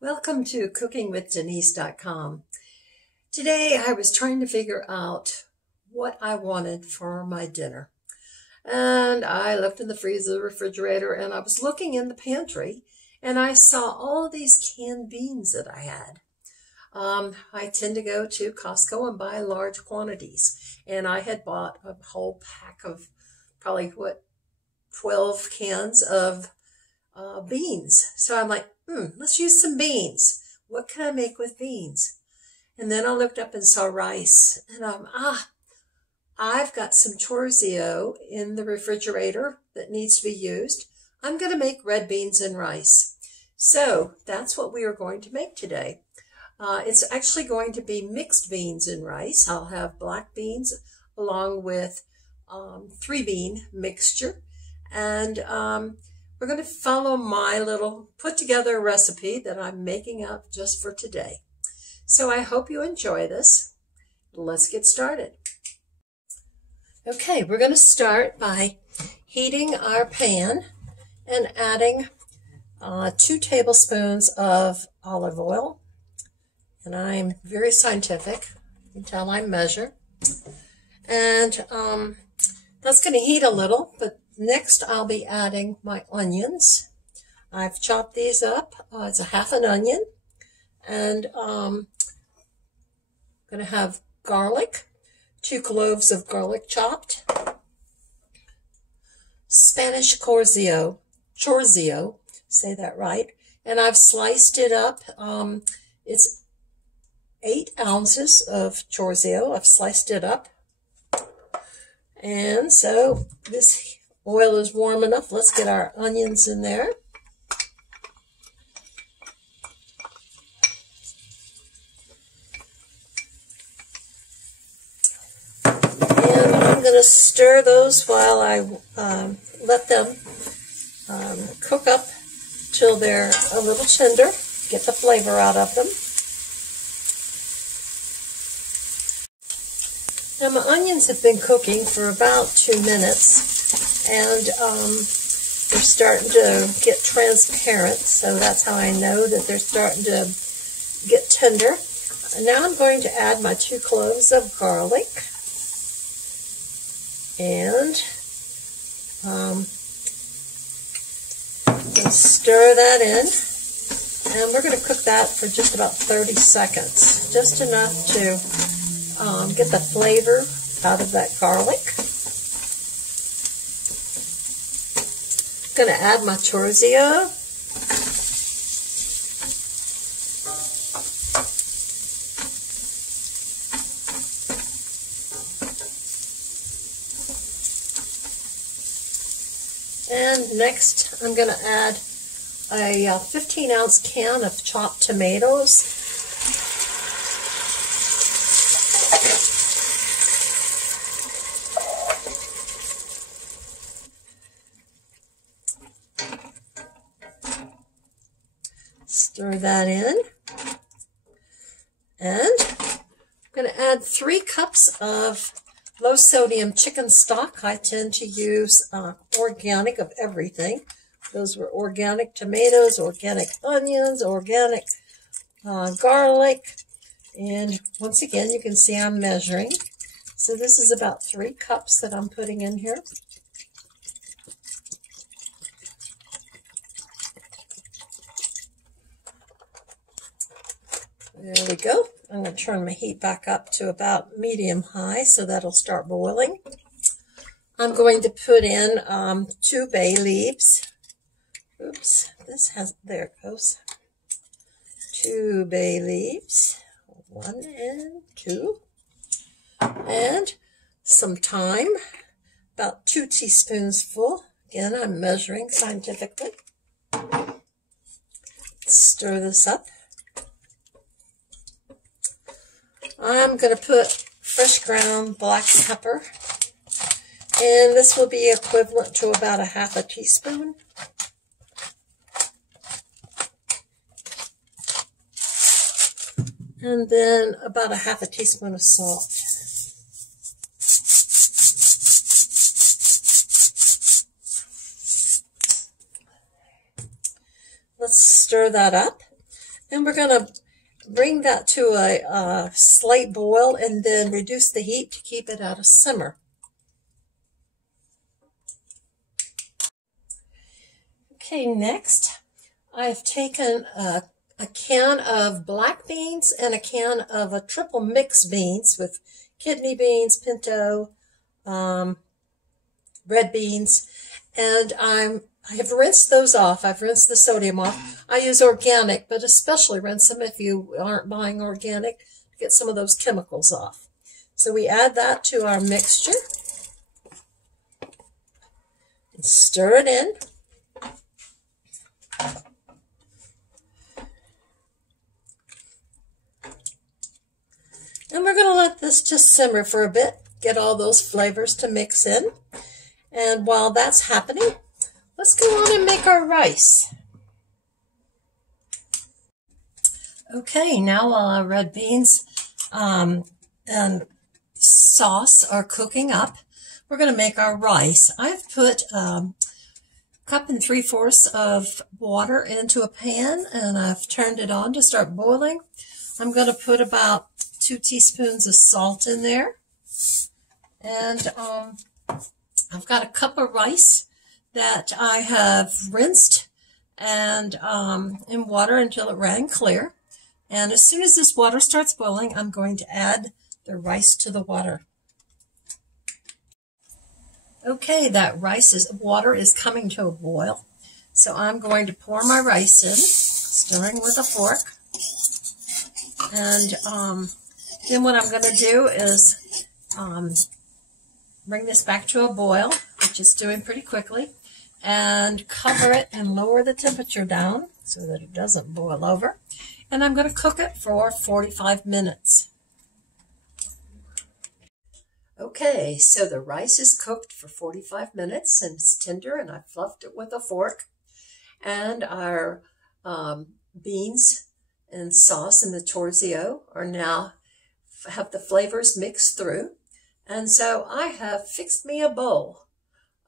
Welcome to cookingwithdenise.com. Today I was trying to figure out what I wanted for my dinner. And I looked in the freezer, the refrigerator, and I was looking in the pantry, and I saw all these canned beans that I had. I tend to go to Costco and buy large quantities, and I had bought a whole pack of probably 12 cans of beans. So I'm like, let's use some beans. What can I make with beans? And then I looked up and saw rice, and I've got some chorizo in the refrigerator that needs to be used. I'm going to make red beans and rice. So that's what we are going to make today. It's actually going to be mixed beans and rice. I'll have black beans along with 3-bean mixture. And we're going to follow my little put-together recipe that I'm making up just for today. So I hope you enjoy this. Let's get started. Okay, we're going to start by heating our pan and adding 2 tablespoons of olive oil. And I'm very scientific. You can tell I measure. And that's going to heat a little, but next I'll be adding my onions. I've chopped these up. It's a half an onion. And I'm going to have garlic, 2 cloves of garlic chopped. Spanish chorizo, say that right. And I've sliced it up. It's 8 ounces of chorizo. I've sliced it up. And so this oil is warm enough. Let's get our onions in there. And I'm going to stir those while I let them cook up till they're a little tender. Get the flavor out of them. Now my onions have been cooking for about 2 minutes, and they're starting to get transparent, so that's how I know that they're starting to get tender. Now I'm going to add my 2 cloves of garlic, and stir that in, and we're going to cook that for just about 30 seconds, just enough to get the flavor out of that garlic. I'm going to add my chorizo. And next I'm going to add a 15-ounce can of chopped tomatoes. Stir that in, and I'm going to add 3 cups of low-sodium chicken stock. I tend to use organic of everything. Those were organic tomatoes, organic onions, organic garlic, and once again you can see I'm measuring. So this is about 3 cups that I'm putting in here. There we go. I'm going to turn my heat back up to about medium-high so that'll start boiling. I'm going to put in 2 bay leaves. Oops, there it goes. 2 bay leaves, 1 and 2. And some thyme, about 2 teaspoons full. Again, I'm measuring scientifically. Stir this up. I'm going to put fresh ground black pepper, and this will be equivalent to about a half a teaspoon. And then about a half a teaspoon of salt. Let's stir that up. And we're going to bring that to a slight boil and then reduce the heat to keep it at a simmer. Okay, next I've taken a can of black beans and a can of a triple mix beans with kidney beans, pinto, red beans, and I have rinsed those off. I've rinsed the sodium off. I use organic, but especially rinse them if you aren't buying organic to get some of those chemicals off. So we add that to our mixture and stir it in. And we're going to let this just simmer for a bit, get all those flavors to mix in. And while that's happening, let's go on and make our rice. Okay, now while our red beans and sauce are cooking up, we're going to make our rice. I've put cup and 3/4 of water into a pan, and I've turned it on to start boiling. I'm going to put about 2 teaspoons of salt in there, and I've got a cup of rice that I have rinsed and in water until it ran clear. And as soon as this water starts boiling, I'm going to add the rice to the water. Okay, that water is coming to a boil. So I'm going to pour my rice in, stirring with a fork. And then what I'm going to do is bring this back to a boil, which is doing pretty quickly, and cover it and lower the temperature down so that it doesn't boil over. And I'm going to cook it for 45 minutes. Okay, so the rice is cooked for 45 minutes and it's tender, and I fluffed it with a fork. And our beans and sauce and the chorizo are now have the flavors mixed through. And so I have fixed me a bowl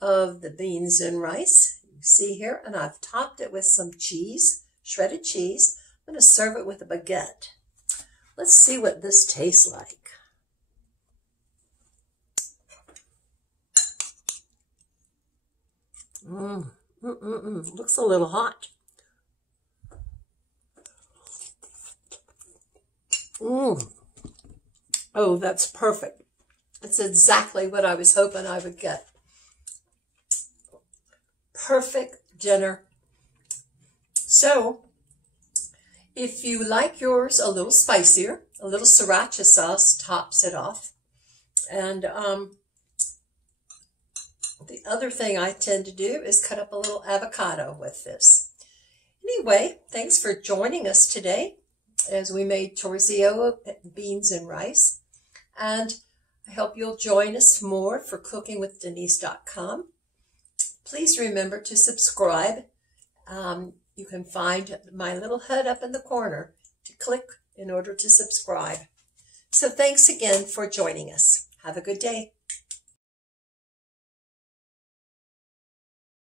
of the beans and rice. You see here, and I've topped it with some cheese, shredded cheese. I'm going to serve it with a baguette. Let's see what this tastes like. Looks a little hot. Oh, that's perfect. It's exactly what I was hoping I would get. Perfect dinner. So, if you like yours a little spicier, a little sriracha sauce tops it off. And the other thing I tend to do is cut up a little avocado with this. Anyway, thanks for joining us today as we made chorizo, beans, and rice. And I hope you'll join us more for cookingwithdenise.com. Please remember to subscribe. You can find my little head up in the corner to click in order to subscribe. So thanks again for joining us. Have a good day.